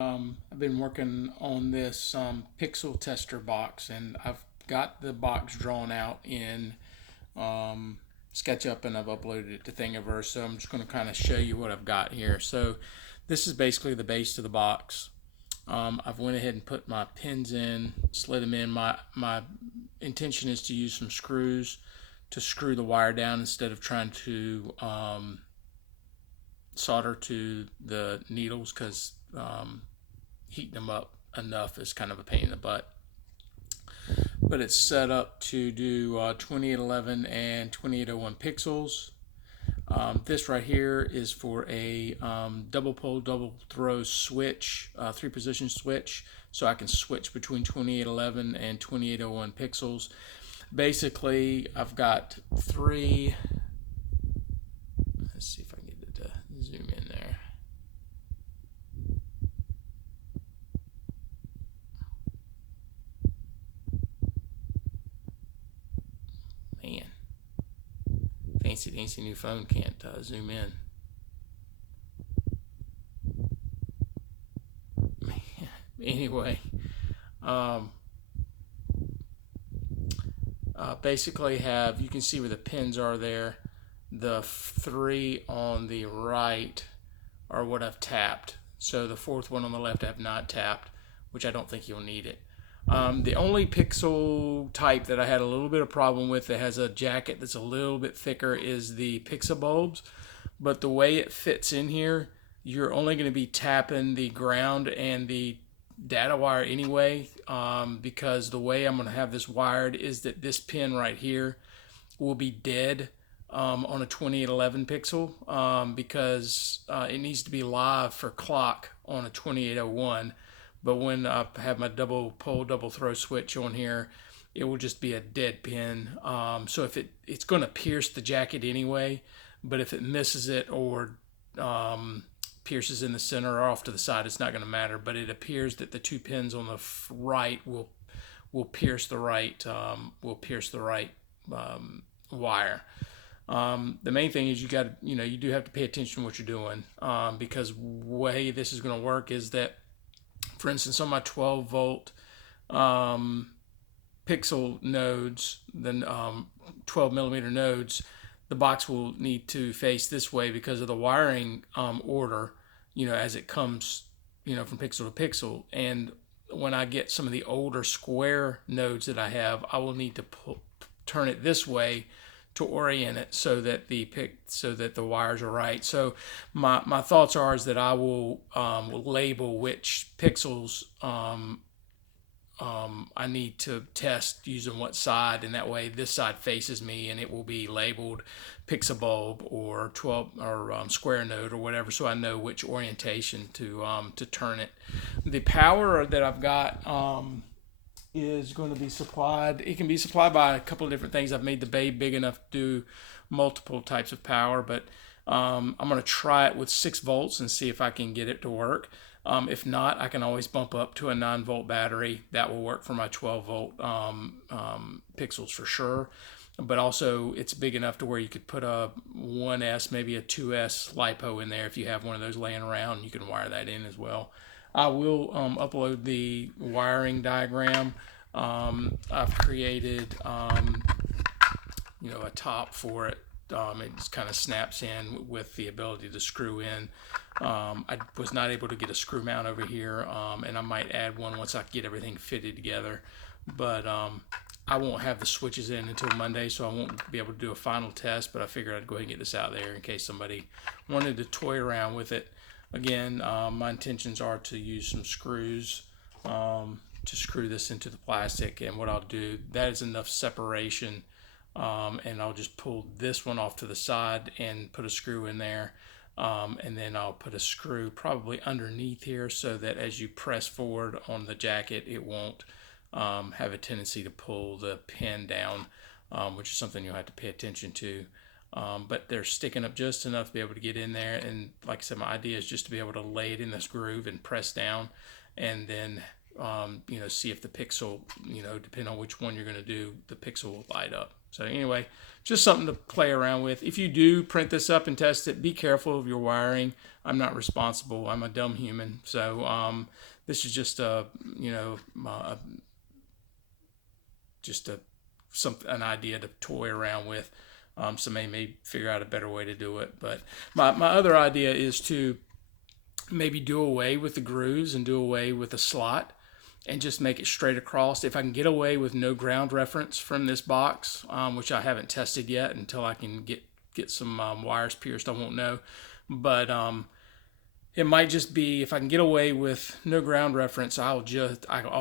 I've been working on this pixel tester box, and I've got the box drawn out in SketchUp, and I've uploaded it to Thingiverse. So I'm just going to kind of show you what I've got here. So this is basically the base of the box. I've went ahead and put my pins in, slid them in. My intention is to use some screws to screw the wire down instead of trying to solder to the needles, because heating them up enough is kind of a pain in the butt. But it's set up to do 2811 and 2801 pixels. This right here is for a double pole, double throw switch, 3-position switch, so I can switch between 2811 and 2801 pixels. Basically, I've got three. Let's see if I can get it to zoom in there. Man, fancy new phone can't zoom in. Anyway, basically have, you can see where the pins are there. The 3 on the right are what I've tapped. So the 4th one on the left I have not tapped, which I don't think you'll need it. The only pixel type that I had a little bit of problem with that has a jacket that's a little bit thicker is the Pixabulbs. But the way it fits in here, you're only going to be tapping the ground and the data wire anyway, because the way I'm going to have this wired is that this pin right here will be dead on a 2811 pixel, because it needs to be live for clock on a 2801. But when I have my double pole, double throw switch on here, it will just be a dead pin. So if it's going to pierce the jacket anyway, but if it misses it or pierces in the center or off to the side, it's not going to matter. But it appears that the 2 pins on the right will pierce the right wire. The main thing is you do have to pay attention to what you're doing, because way this is going to work is that, for instance, on my 12 volt pixel nodes, then 12 millimeter nodes, the box will need to face this way because of the wiring order, as it comes, from pixel to pixel. And when I get some of the older square nodes that I have, I will need to turn it this way to orient it so that the wires are right. So my thoughts are is that I will label which pixels I need to test using what side, and that way this side faces me and it will be labeled Pixabulb or 12 or square node or whatever, so I know which orientation to turn it. The power that I've got is going to be supplied. It can be supplied by a couple of different things. I've made the bay big enough to do multiple types of power, but I'm going to try it with 6 volts and see if I can get it to work. If not, I can always bump up to a 9-volt battery. That will work for my 12-volt pixels for sure. But also, it's big enough to where you could put a 1S, maybe a 2S LiPo in there. If you have one of those laying around, you can wire that in as well. I will upload the wiring diagram. I've created a top for it. It just kind of snaps in with the ability to screw in. I was not able to get a screw mount over here, and I might add one once I get everything fitted together. But I won't have the switches in until Monday, so I won't be able to do a final test. But I figured I'd go ahead and get this out there in case somebody wanted to toy around with it. Again, my intentions are to use some screws to screw this into the plastic, and what I'll do, that is enough separation, and I'll just pull this one off to the side and put a screw in there, and then I'll put a screw probably underneath here so that as you press forward on the jacket, it won't have a tendency to pull the pin down, which is something you'll have to pay attention to. But they're sticking up just enough to be able to get in there, and like I said, my idea is just to be able to lay it in this groove and press down, and then see if the pixel, depending on which one you're going to do, the pixel will light up. So anyway, just something to play around with. If you do print this up and test it, be careful of your wiring. I'm not responsible. I'm a dumb human. So this is just a, you know, just an idea to toy around with. Somebody may figure out a better way to do it. But my other idea is to maybe do away with the grooves and do away with the slot and just make it straight across. If I can get away with no ground reference from this box, which I haven't tested yet until I can get some wires pierced, I won't know. But it might just be, if I can get away with no ground reference, I'll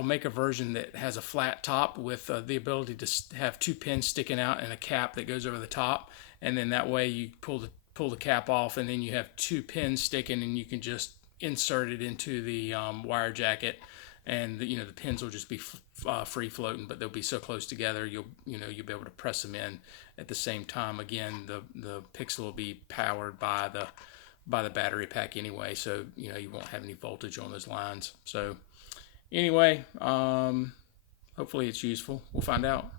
make a version that has a flat top with the ability to have 2 pins sticking out and a cap that goes over the top, and then that way you pull the cap off, and then you have 2 pins sticking, and you can just insert it into the wire jacket, and the pins will just be free floating, but they'll be so close together you'll be able to press them in at the same time. Again, the Pixel will be powered by the battery pack anyway, so you won't have any voltage on those lines. So anyway, hopefully it's useful. We'll find out.